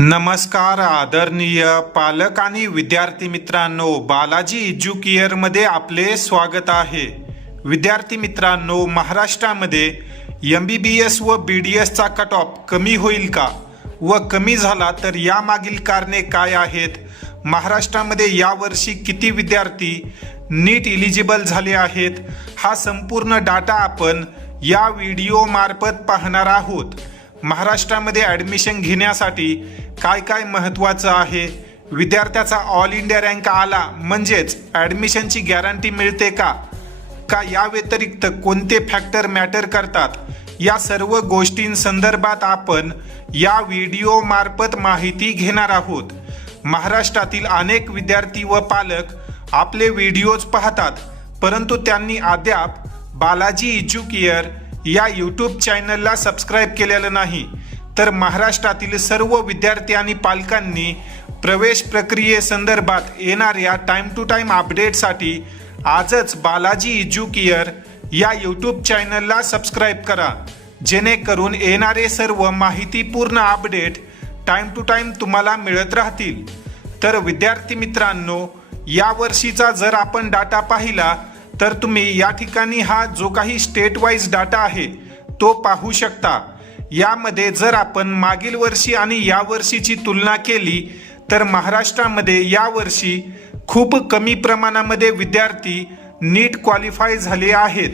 नमस्कार आदरणीय पालक आणि विद्यार्थी मित्रांनो, बालाजी एज्युकेअरमध्ये आपले स्वागत आहे। विद्यार्थी मित्रांनो, महाराष्ट्रामध्ये MBBS व BDSचा कट ऑफ कमी होईल का व कमी झाला तर यामागील कारणे काय आहेत? महाराष्ट्रामध्ये यावर्षी किती विद्यार्थी नीट एलिजिबल झाले आहेत? हा संपूर्ण डाटा आपण या व्हिडिओ मार्फत पाहणार आहोत। महाराष्ट्रामध्ये ॲडमिशन घेण्यासाठी काय काय महत्त्वाचं आहे? विद्यार्थ्याचा ऑल इंडिया रँक आला म्हणजेच ॲडमिशनची गॅरंटी मिळते का या व्यतिरिक्त कोणते फॅक्टर मॅटर करतात? या सर्व गोष्टींसंदर्भात आपण या व्हिडिओ मार्फत माहिती घेणार आहोत। महाराष्ट्रातील अनेक विद्यार्थी व पालक आपले व्हिडिओज पाहतात, परंतु त्यांनी अद्याप बालाजी एज्युकेअर या यूट्यूब चॅनलला सबस्क्राईब केलेलं नाही। तर महाराष्ट्रातील सर्व विद्यार्थी आणि पालकांनी प्रवेश प्रक्रियेसंदर्भात येणाऱ्या टाइम टू टाइम अपडेटसाठी आजच बालाजी एज्युकेअर या यूट्यूब चॅनलला सबस्क्राईब करा, जेणेकरून येणारे सर्व माहितीपूर्ण अपडेट टाइम टू टाइम तुम्हाला मिळत राहतील। तर विद्यार्थी मित्रांनो, या वर्षीचा जर आपण डाटा पाहिला तर तुम्ही या ठिकाणी हा जो काही स्टेट वाईज डाटा आहे तो पाहू शकता। यामध्ये जर आपण मागील वर्षी आणि या वर्षीची तुलना केली तर महाराष्ट्रामध्ये यावर्षी खूप कमी प्रमाणामध्ये विद्यार्थी नीट क्वालिफाय झाले आहेत।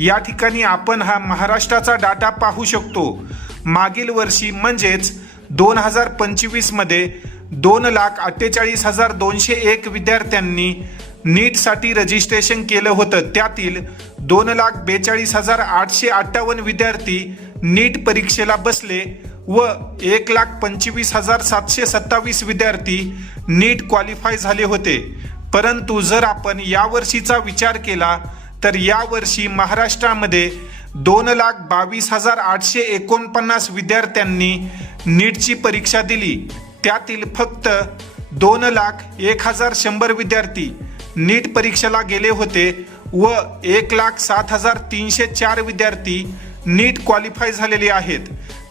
या ठिकाणी आपण हा महाराष्ट्राचा डाटा पाहू शकतो। मागील वर्षी म्हणजेच 2025 मध्ये 2,48,201 विद्यार्थ्यांनी नीटसाठी रजिस्ट्रेशन केलं होतं। त्यातील 2,42,858 विद्यार्थी नीट परीक्षेला बसले व 1,25,727 विद्यार्थी नीट क्वालिफाय झाले होते। परंतु जर आपण यावर्षीचा विचार केला तर यावर्षी महाराष्ट्रामध्ये 2,22,849 विद्यार्थ्यांनी नीटची परीक्षा दिली। त्यातील फक्त 2,01,100 विद्यार्थी नीट परीक्षेला गेले होते व 1,07,304 विद्यार्थी नीट क्वालिफाय झालेले आहेत।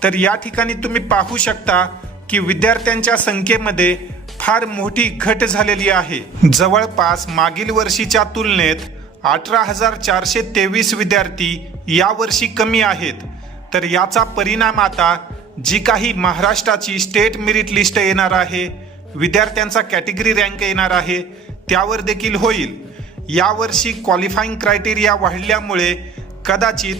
तर या ठिकाणी तुम्ही पाहू शकता की विद्यार्थ्यांच्या संख्येमध्ये फार मोठी घट झालेली आहे। जवळपास मागील वर्षीच्या तुलनेत 18,423 विद्यार्थी यावर्षी कमी आहेत। तर याचा परिणाम आता जी काही महाराष्ट्राची स्टेट मेरिट लिस्ट येणार आहे, विद्यार्थ्यांचा कॅटेगरी रँक येणार आहे, त्यावर देखील होईल। यावर्षी क्वालिफाईंग क्रायटेरिया वाढल्यामुळे कदाचित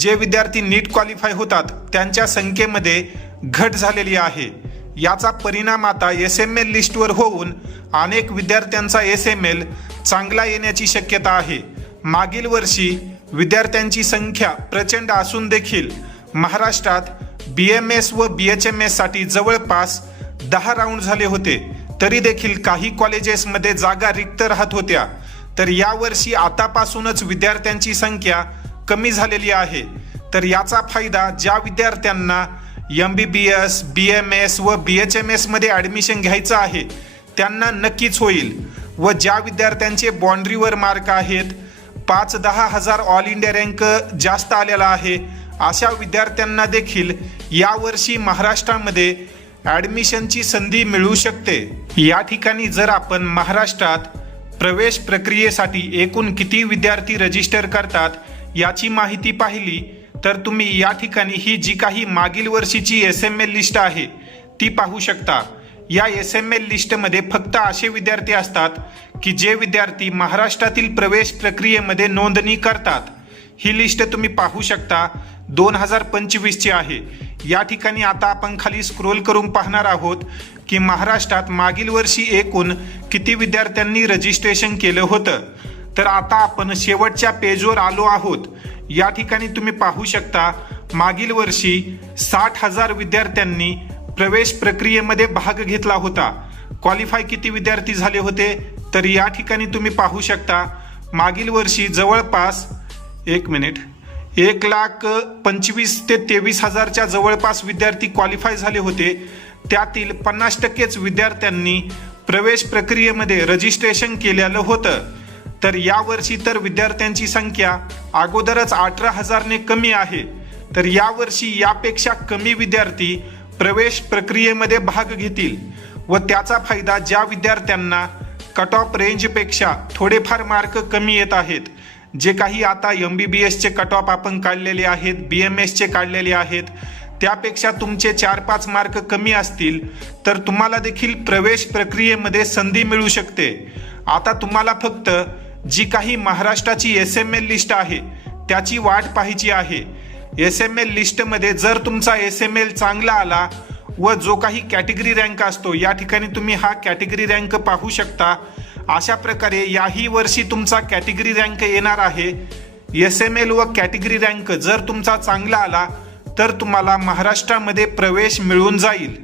जे विद्यार्थी नीट क्वालिफाय होतात त्यांच्या संख्येमध्ये घट झालेली आहे। याचा परिणाम आता SML लिस्टवर होऊन अनेक विद्यार्थ्यांचा SML चांगला येण्याची शक्यता आहे। मागील वर्षी विद्यार्थ्यांची संख्या प्रचंड असून देखील महाराष्ट्रात BMS व BHMS साठी जवळपास 10 राऊंड झाले होते, तरी देखील काही कॉलेजेसमध्ये जागा रिक्त राहत होत्या। तर यावर्षी आतापासूनच विद्यार्थ्यांची संख्या कमी झालेली आहे। तर याचा फायदा ज्या विद्यार्थ्यांना MBBS, BMS व BHMS मध्ये ॲडमिशन घ्यायचं आहे त्यांना नक्कीच होईल। व ज्या विद्यार्थ्यांचे बाउंड्रीवर मार्क आहेत, 5-10 हजार ऑल इंडिया रँक जास्त आलेला आहे, अशा विद्यार्थ्यांना देखील यावर्षी महाराष्ट्रामध्ये ॲडमिशनची संधी मिळू शकते। या ठिकाणी जर आपण महाराष्ट्रात प्रवेश प्रक्रियेसाठी एकूण किती विद्यार्थी रजिस्टर करतात याची माहिती पाहिली तर तुम्ही या ठिकाणी ही जी काही मागील वर्षीची SML लिस्ट आहे ती पाहू शकता। या SML लिस्टमध्ये फक्त असे विद्यार्थी असतात की जे विद्यार्थी महाराष्ट्रातील प्रवेश प्रक्रियेमध्ये नोंदणी करतात। ही लिस्ट तुम्ही पाहू शकता 2025 ची आहे। या ठिकाणी आता आपण खाली स्क्रोल करून पाहणार आहोत की महाराष्ट्रात मागील वर्षी एकूण किती विद्यार्थ्यांनी रजिस्ट्रेशन केलं होतं। तर आता आपण शेवटच्या पेजवर आलो आहोत। या ठिकाणी तुम्ही पाहू शकता मागील वर्षी 60,000 विद्यार्थ्यांनी प्रवेश प्रक्रियेमध्ये भाग घेतला होता। क्वालिफाय किती विद्यार्थी झाले होते तर या ठिकाणी तुम्ही पाहू शकता मागील वर्षी जवळपास 1,25,000 ते 23,000च्या जवळपास विद्यार्थी क्वालिफाय झाले होते। त्यातील 50%च विद्यार्थ्यांनी प्रवेश प्रक्रियेमध्ये रजिस्ट्रेशन केलेलं होतं। तर यावर्षी तर विद्यार्थ्यांची संख्या अगोदरच 18,000ने कमी आहे। तर यावर्षी यापेक्षा कमी विद्यार्थी प्रवेश प्रक्रियेमध्ये भाग घेतील व त्याचा फायदा ज्या विद्यार्थ्यांना कट ऑफ रेंजपेक्षा थोडेफार मार्क कमी येत आहेत, जे काही आता MBBSचे कट ऑफ आपण काढलेले आहेत, BMSचे काढलेले आहेत, त्यापेक्षा तुमचे 4-5 मार्क कमी असतील तर तुम्हाला देखील प्रवेश प्रक्रियेमध्ये संधी मिळू शकते. आता तुम्हाला फक्त जी काही महाराष्ट्राची SML लिस्ट आहे त्याची वाट पाहायची आहे. SML लिस्टमध्ये जर तुमचा SML चांगला आला व जो काही कॅटेगरी रँक असतो, या ठिकाणी तुम्ही हा कॅटेगरी रँक पाहू शकता. अशा प्रकारे याही वर्षी तुमचा कॅटेगरी रँक येणार आहे. SML व कॅटेगरी रँक जर तुमचा चांगला आला तर तुम्हाला महाराष्ट्रामध्ये प्रवेश मिळून जाईल.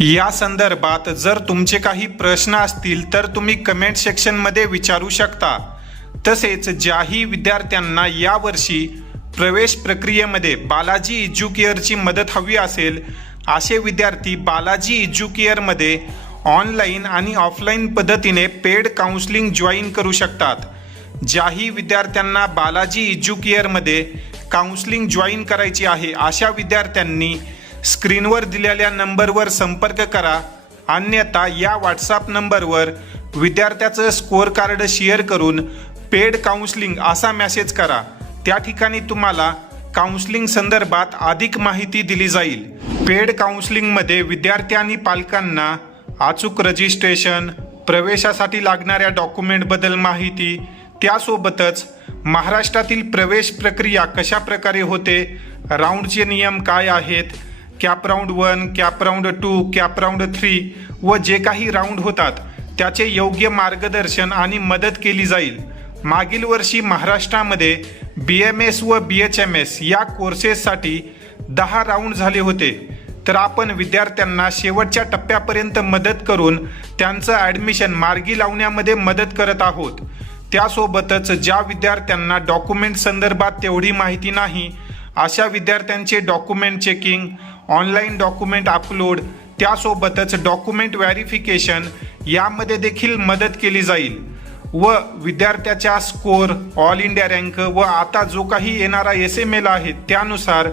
या संदर्भात जर तुमचे काही प्रश्न असतील तर तुम्ही कमेंट सेक्शनमध्ये विचारू शकता. तसेच ज्याही विद्यार्थ्यांना यावर्षी प्रवेश प्रक्रियेमध्ये बालाजी एज्युकेअरची मदत हवी असेल, असे विद्यार्थी बालाजी एज्युकेअरमध्ये ऑनलाईन आणि ऑफलाईन पद्धतीने पेड काउन्सिलिंग जॉईन करू शकतात. ज्याही विद्यार्थ्यांना बालाजी एज्युकेअरमध्ये काउन्सिलिंग जॉईन करायची आहे, अशा विद्यार्थ्यांनी स्क्रीनवर दिलेल्या नंबरवर संपर्क करा. अन्यथा या व्हॉट्सॲप नंबरवर विद्यार्थ्याचं स्कोअर कार्ड शेअर करून पेड काउन्सिलिंग असा मेसेज करा. त्या ठिकाणी तुम्हाला काउन्सिलिंग संदर्भात अधिक माहिती दिली जाईल. पेड काउन्सिलिंगमध्ये विद्यार्थी आणि पालकांना अचूक रजिस्ट्रेशन, प्रवेशासाठी लागणाऱ्या डॉक्युमेंटबद्दल माहिती, त्यासोबतच महाराष्ट्रातील प्रवेश प्रक्रिया कशा प्रकारे होते, राऊंडचे नियम काय आहेत, cap round 1, cap round 2, cap round 3 व जे काही राऊंड होतात त्याचे योग्य मार्गदर्शन आणि मदत केली जाईल. मागील वर्षी महाराष्ट्रामध्ये BMS व BHMS या कोर्सेससाठी 10 राऊंड झाले होते. तर आपण विद्यार्थ्यांना शेवटच्या टप्प्यापर्यंत मदत करून त्यांचं ॲडमिशन मार्गी लावण्यामध्ये मदत करत आहोत. त्यासोबतच ज्या विद्यार्थ्यांना डॉक्युमेंट संदर्भात तेवढी माहिती नाही, अशा विद्यार्थ्यांचे document checking, online document upload, त्यासोबतच डॉक्युमेंट व्हेरिफिकेशन यामध्ये देखील मदत केली जाईल. व विद्यार्थ्याच्या स्कोअर, ऑल इंडिया रँक व आता जो काही येणारा SML आहे त्यानुसार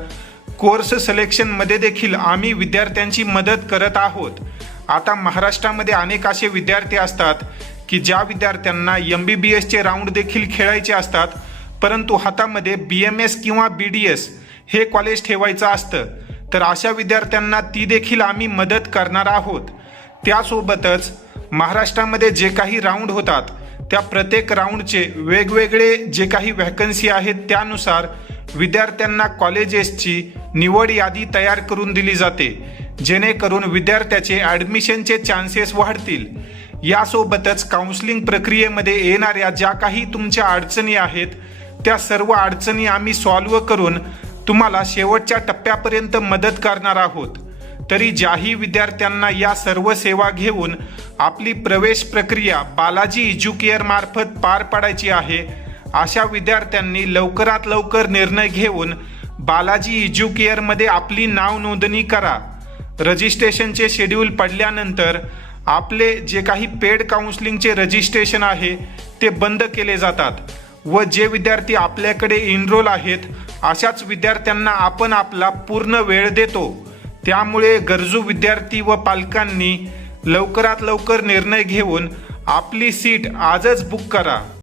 कोर्स सिलेक्शनमध्ये देखील आम्ही विद्यार्थ्यांची मदत करत आहोत. आता महाराष्ट्रामध्ये अनेक असे विद्यार्थी असतात की ज्या विद्यार्थ्यांना MBBSचे राऊंड देखील खेळायचे असतात, परंतु हातामध्ये BMS किंवा BDS हे कॉलेज ठेवायचं असतं. तर अशा विद्यार्थ्यांना ती देखील आम्ही मदत करणार आहोत. त्यासोबतच महाराष्ट्रामध्ये जे काही राऊंड होतात त्या प्रत्येक राऊंडचे वेगवेगळे जे काही व्हॅकन्सी आहेत त्यानुसार विद्यार्थ्यांना कॉलेजेसची निवड यादी तयार करून दिली जाते, जेणेकरून विद्यार्थ्याचे ॲडमिशनचे चान्सेस वाढतील. यासोबतच काउन्सिलिंग प्रक्रियेमध्ये येणाऱ्या ज्या काही तुमच्या अडचणी आहेत त्या सर्व अडचणी आम्ही सॉल्व्ह करून तुम्हाला शेवटच्या टप्प्यापर्यंत मदत करणार आहोत. तरी ज्याही विद्यार्थ्यांना या सर्व सेवा घेऊन आपली प्रवेश प्रक्रिया बालाजी एज्युकेअर मार्फत पार पाडायची आहे, अशा विद्यार्थ्यांनी लवकरात लवकर निर्णय घेऊन बालाजी एज्युकेअरमध्ये आपली नाव नोंदणी करा. रजिस्ट्रेशनचे शेड्यूल पडल्यानंतर आपले जे काही पेड काउन्सिलिंगचे रजिस्ट्रेशन आहे ते बंद केले जातात व जे विद्यार्थी आपल्याकडे एनरोल आहेत अशाच विद्यार्थ्यांना आपण आपला पूर्ण वेळ देतो. त्यामुळे गरजू विद्यार्थी व पालकांनी लवकरात लवकर निर्णय घेऊन आपली सीट आजच बुक करा.